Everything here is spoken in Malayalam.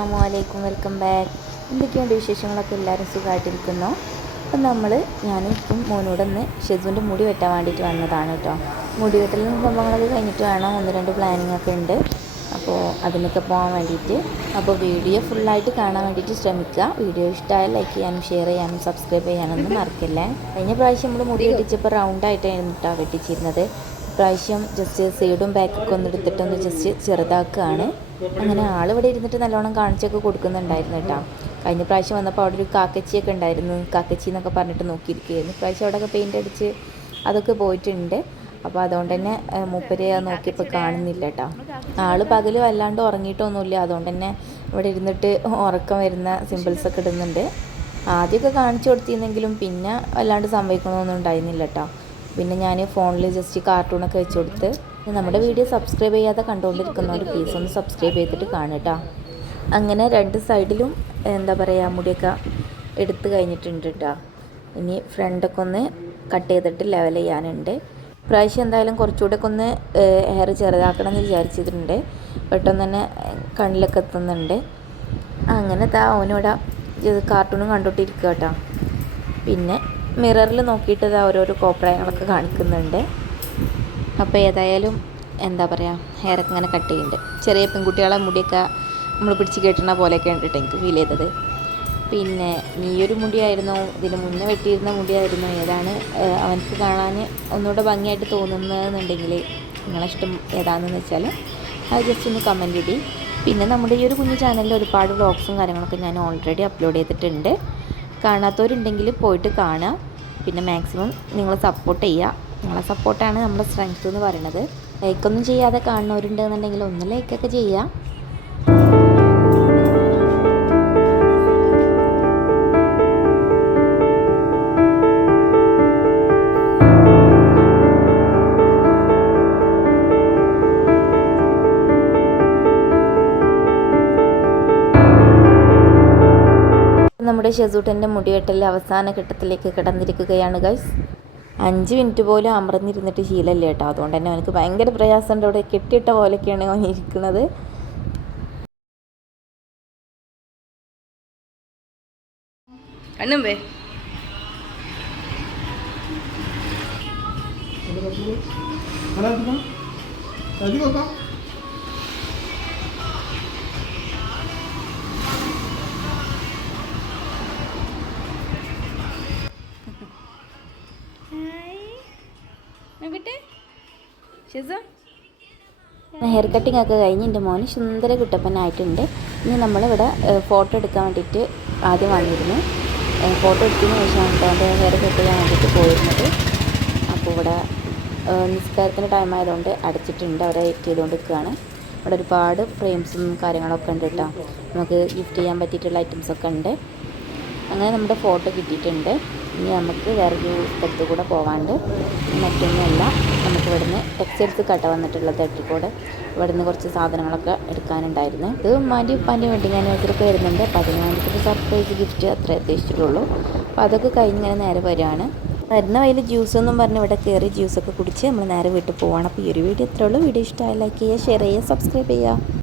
അസ്സലാമു അലൈക്കും, വെൽക്കം ബാക്ക്. എന്തൊക്കെയുണ്ട് വിശേഷങ്ങളൊക്കെ? എല്ലാവരും സുഖമായിട്ടിരിക്കുന്നു. അപ്പം ഞാനും മോനോടൊന്ന് ഷെസുവിൻ്റെ മുടി വെട്ടാൻ വേണ്ടിയിട്ട് വന്നതാണ് കേട്ടോ. മുടി വെട്ടലും സംഭവങ്ങളൊക്കെ കഴിഞ്ഞിട്ട് വേണം, 1-2 പ്ലാനിങ് ഒക്കെ ഉണ്ട്. അപ്പോൾ അതിനൊക്കെ പോകാൻ വേണ്ടിയിട്ട്. അപ്പോൾ വീഡിയോ ഫുള്ളായിട്ട് കാണാൻ വേണ്ടിയിട്ട് ശ്രമിക്കുക. വീഡിയോ ഇഷ്ടമായാൽ ലൈക്ക് ചെയ്യാനും ഷെയർ ചെയ്യാനും സബ്സ്ക്രൈബ് ചെയ്യാനൊന്നും മറക്കില്ലേ. കഴിഞ്ഞ പ്രാവശ്യം നമ്മൾ മുടി വെട്ടിച്ചപ്പോൾ റൗണ്ടായിട്ടായിരുന്നു കേട്ടോ വെട്ടിച്ചിരുന്നത്. ഇപ്രാവശ്യം ജസ്റ്റ് സൈഡും ബാക്കൊക്കെ ഒന്ന് എടുത്തിട്ടൊന്ന് ജസ്റ്റ് ചെറുതാക്കുകയാണ്. അങ്ങനെ ആളിവിടെ ഇരുന്നിട്ട് നല്ലോണം കാണിച്ചൊക്കെ കൊടുക്കുന്നുണ്ടായിരുന്നു കേട്ടോ. കഴിഞ്ഞ പ്രാവശ്യം വന്നപ്പോൾ അവിടെ ഒരു കാക്കച്ചിയൊക്കെ ഉണ്ടായിരുന്നു, കാക്കച്ചി എന്നൊക്കെ പറഞ്ഞിട്ട് നോക്കിയിരിക്കുകയായിരുന്നു. ഇപ്രാവശ്യം അവിടെയൊക്കെ പെയിൻ്റ് അടിച്ച് അതൊക്കെ പോയിട്ടുണ്ട്. അപ്പോൾ അതുകൊണ്ട് തന്നെ മൂപ്പരെ നോക്കിയപ്പോൾ കാണുന്നില്ല കേട്ടോ. ആൾ പകൽ വല്ലാണ്ട് ഉറങ്ങിയിട്ടൊന്നുമില്ല, അതുകൊണ്ട് തന്നെ ഇവിടെ ഇരുന്നിട്ട് ഉറക്കം വരുന്ന സിമ്പിൾസൊക്കെ ഇടുന്നുണ്ട്. ആദ്യമൊക്കെ കാണിച്ചു കൊടുത്തിരുന്നെങ്കിലും പിന്നെ വല്ലാണ്ട് സംഭവിക്കണമെന്നൊന്നും ഉണ്ടായിരുന്നില്ല കേട്ടോ. പിന്നെ ഞാൻ ഫോണിൽ ജസ്റ്റ് കാർട്ടൂണൊക്കെ വെച്ച് കൊടുത്ത്. നമ്മുടെ വീഡിയോ സബ്സ്ക്രൈബ് ചെയ്യാതെ കണ്ടുകൊണ്ടിരിക്കുന്നവർ പ്ലീസ് ഒന്ന് സബ്സ്ക്രൈബ് ചെയ്തിട്ട് കാണുക കേട്ടോ. അങ്ങനെ 2 സൈഡിലും എന്താ പറയുക മുടിയൊക്കെ എടുത്ത് കഴിഞ്ഞിട്ടുണ്ട് കേട്ടോ. ഇനി ഫ്രണ്ടൊക്കെ ഒന്ന് കട്ട് ചെയ്തിട്ട് ലെവൽ ചെയ്യാനുണ്ട്. പ്രാവശ്യം എന്തായാലും കുറച്ചുകൂടെ ഒക്കെ ഒന്ന് ഹെയർ ചെറുതാക്കണം എന്ന് വിചാരിച്ചിട്ടുണ്ട്. പെട്ടെന്ന് തന്നെ കണ്ണിലൊക്കെ എത്തുന്നുണ്ട്. അങ്ങനെ അവനോട് കാർട്ടൂണും കണ്ടോട്ടിരിക്കുക കേട്ടോ. പിന്നെ മിററിൽ നോക്കിയിട്ട് ഓരോരോ കോപ്രായങ്ങളൊക്കെ കാണിക്കുന്നുണ്ട്. അപ്പോൾ ഏതായാലും എന്താ പറയുക, ഹെയറൊക്കെ ഇങ്ങനെ കട്ട് ചെയ്യുന്നുണ്ട്. ചെറിയ പെൺകുട്ടികളെ മുടിയൊക്കെ നമ്മൾ പിടിച്ച് കെട്ടുന്ന പോലെയൊക്കെ കണ്ടിട്ട് എനിക്ക് ഫീൽ ചെയ്തത്. പിന്നെ നീയൊരു മുടിയായിരുന്നു, ഇതിന് മുന്നേ വെട്ടിയിരുന്ന മുടിയായിരുന്നു, ഏതാണ് അവനക്ക് കാണാൻ ഒന്നുകൂടെ ഭംഗിയായിട്ട് തോന്നുന്നതെന്നുണ്ടെങ്കിൽ നിങ്ങളിഷ്ടം ഏതാണെന്ന് വെച്ചാൽ അത് ജസ്റ്റ് ഒന്ന് കമൻറ്റ് ഇടി. പിന്നെ നമ്മുടെ ഈ ഒരു കുഞ്ഞു ചാനലിൽ ഒരുപാട് വ്ളോഗ്സും കാര്യങ്ങളൊക്കെ ഞാൻ ഓൾറെഡി അപ്ലോഡ് ചെയ്തിട്ടുണ്ട്. കാണാത്തവരുണ്ടെങ്കിൽ പോയിട്ട് കാണുക. പിന്നെ മാക്സിമം നിങ്ങൾ സപ്പോർട്ട് ചെയ്യുക. നിങ്ങളെ സപ്പോർട്ടാണ് നമ്മുടെ സ്ട്രെങ്ത്ത് എന്ന് പറയുന്നത്. ലൈക്കൊന്നും ചെയ്യാതെ കാണുന്നവരുണ്ടെന്നുണ്ടെങ്കിൽ ഒന്ന് ലൈക്കൊക്കെ ചെയ്യുക. നമ്മുടെ ഷെസൂട്ടൻ്റെ മുടിവെട്ടലിൽ അവസാന ഘട്ടത്തിലേക്ക് കിടന്നിരിക്കുകയാണ് ഗൈസ്. 5 മിനിറ്റ് പോലും അമർന്നിരുന്നിട്ട് ശീലമില്ല കേട്ടോ. അതുകൊണ്ട് തന്നെ അവനക്ക് ഭയങ്കര പ്രയാസമുണ്ട്. അവിടെ കെട്ടിയിട്ട പോലെയൊക്കെയാണ് അവൻ ഇരിക്കുന്നത്. കണ്ണുമ്പേ ഹെയർ കട്ടിംഗ് ഒക്കെ കഴിഞ്ഞ് എൻ്റെ മോന് സുന്ദര കുട്ടപ്പനായിട്ടുണ്ട്. ഇനി നമ്മളിവിടെ ഫോട്ടോ എടുക്കാൻ വേണ്ടിയിട്ട് ആദ്യം വന്നിരുന്നു. ഫോട്ടോ എടുത്തതിന് ശേഷമാണ് അവൻ്റെ ഹെയർ കട്ട് ചെയ്യാൻ വേണ്ടിയിട്ട് പോയിരുന്നത്. അപ്പോൾ ഇവിടെ നിസ്കാരത്തിൻ്റെ ടൈം ആയതുകൊണ്ട് അടച്ചിട്ടുണ്ട്, അവിടെ വെയിറ്റ് ചെയ്തുകൊണ്ട് നിൽക്കുകയാണ്. ഇവിടെ ഒരുപാട് ഫ്രെയിംസും കാര്യങ്ങളൊക്കെ ഉണ്ട് കേട്ടോ. നമുക്ക് ഗിഫ്റ്റ് ചെയ്യാൻ പറ്റിയിട്ടുള്ള ഐറ്റംസൊക്കെ ഉണ്ട്. അങ്ങനെ നമ്മുടെ ഫോട്ടോ കിട്ടിയിട്ടുണ്ട്. ഇനി നമുക്ക് വേറൊരു സ്ഥലത്ത് കൂടെ പോകാണ്ട്. മറ്റൊന്നുമല്ല, നമുക്ക് ഇവിടുന്ന് ടെക്സ്റ്റൈൽസ് കട്ട വന്നിട്ടുള്ള തട്ടിക്കൂടെ ഇവിടുന്ന് കുറച്ച് സാധനങ്ങളൊക്കെ എടുക്കാനുണ്ടായിരുന്നു. ഇത് ഉമ്മാൻ്റെ ഉപ്പാൻ്റെ വെഡിങ് ആനിവേഴ്സറിയൊക്കെ വരുന്നുണ്ട്. അപ്പോൾ അതിന് വേണ്ടിയിട്ട് സർപ്രൈസ് ഗിഫ്റ്റ് അത്രേ ഉദ്ദേശിച്ചിട്ടുള്ളൂ. അപ്പോൾ അതൊക്കെ കഴിഞ്ഞ് ഇങ്ങനെ നേരെ വരികയാണ്. വരുന്ന വഴിയിൽ ജ്യൂസൊന്നും പറഞ്ഞ് ഇവിടെ കയറി ജ്യൂസൊക്കെ കുടിച്ച് നമ്മൾ നേരെ വീട്ടിൽ പോവുകയാണ്. അപ്പോൾ ഈ ഒരു വീഡിയോ ഇത്രേ ഉള്ളൂ. വീഡിയോ ഇഷ്ടമായി ലൈക്ക് ചെയ്യുക, ഷെയർ ചെയ്യുക, സബ്സ്ക്രൈബ് ചെയ്യുക.